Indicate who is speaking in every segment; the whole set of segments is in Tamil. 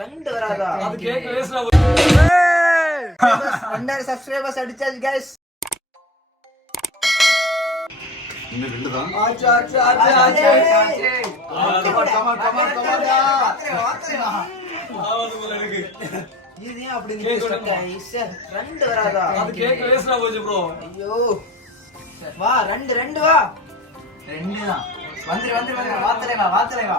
Speaker 1: ரெண்டு வராதா? ரெண்டாயிரம் சப்ஸ்கிரைபர்ஸ் அடிச்சாச்சு கைஸ்
Speaker 2: இன்னும் ரெண்டு தான்.
Speaker 1: ஆச்சு ஆச்சு ஆச்சு ஆச்சு
Speaker 3: ஆவது போல இருக்கு
Speaker 1: இது ஏன் அப்படி
Speaker 3: கேக்
Speaker 1: நிக்குது
Speaker 3: வேணுமா?
Speaker 1: guys? ரெண்டு வராதா?
Speaker 3: அது கேக் வேஸ்டா போச்சு ப்ரோ
Speaker 1: ஐயோ. வா ரெண்டு ரெண்டு வா. ரெண்டு தான். வந்துரு வந்துரு வந்துரு. வாத்தலை வா வாத்தலை வா.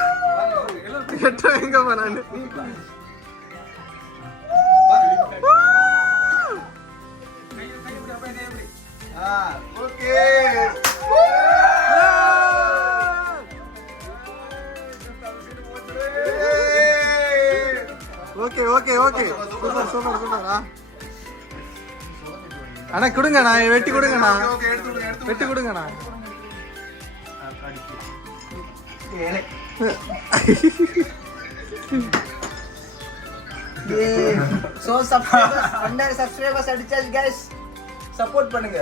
Speaker 3: மகா
Speaker 4: எங்க போனான்னு
Speaker 2: okay
Speaker 4: okay okay. Okay super super super அண்ணா கொடுங்கண்ணா வெட்டி கொடுங்கண்ணா. வெட்டி கொடுங்கண்ணா.
Speaker 1: சோ சப்ஸ்கிரைபர்ஸ் ரெண்டாயிரம் சப்ஸ்கிரைபர்ஸ் அடிச்சாச்சு கைஸ் சப்போர்ட் பண்ணுங்க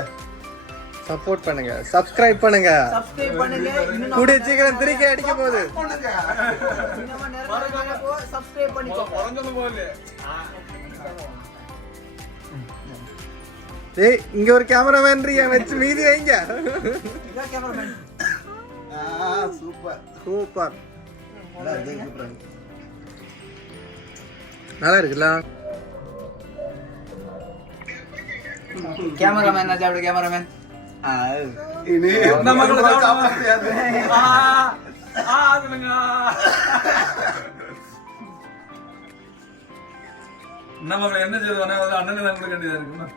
Speaker 4: சப்போர்ட் பண்ணுங்க சப்ஸ்கிரைப் பண்ணுங்க
Speaker 1: சப்ஸ்கிரைப் பண்ணுங்க. இன்னும்
Speaker 4: கூடிய சீக்கிரம் திருக்கி அடிக்க போகுது
Speaker 1: சப்ஸ்கிரைப் பண்ணிக்கோ
Speaker 4: ஏய் இங்க ஒரு கேமராமேன் வச்சு மீதி வைங்க.
Speaker 1: கேமராமேன்
Speaker 2: சூப்பர்
Speaker 4: சூப்பர் நல்லா இருக்குல்ல
Speaker 1: கேமராமேன் என்ன சாப்பிடு கேமராமேன்
Speaker 2: இனி
Speaker 3: நம்ம என்ன செய்வோம் அண்ணன் கொடுக்க வேண்டியதா இருக்குமா?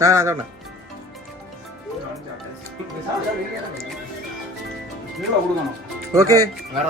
Speaker 4: நான் நான் சொன்னேன்
Speaker 3: நீங்களா கொடுக்கணும்.
Speaker 4: ஓகே.
Speaker 1: வேற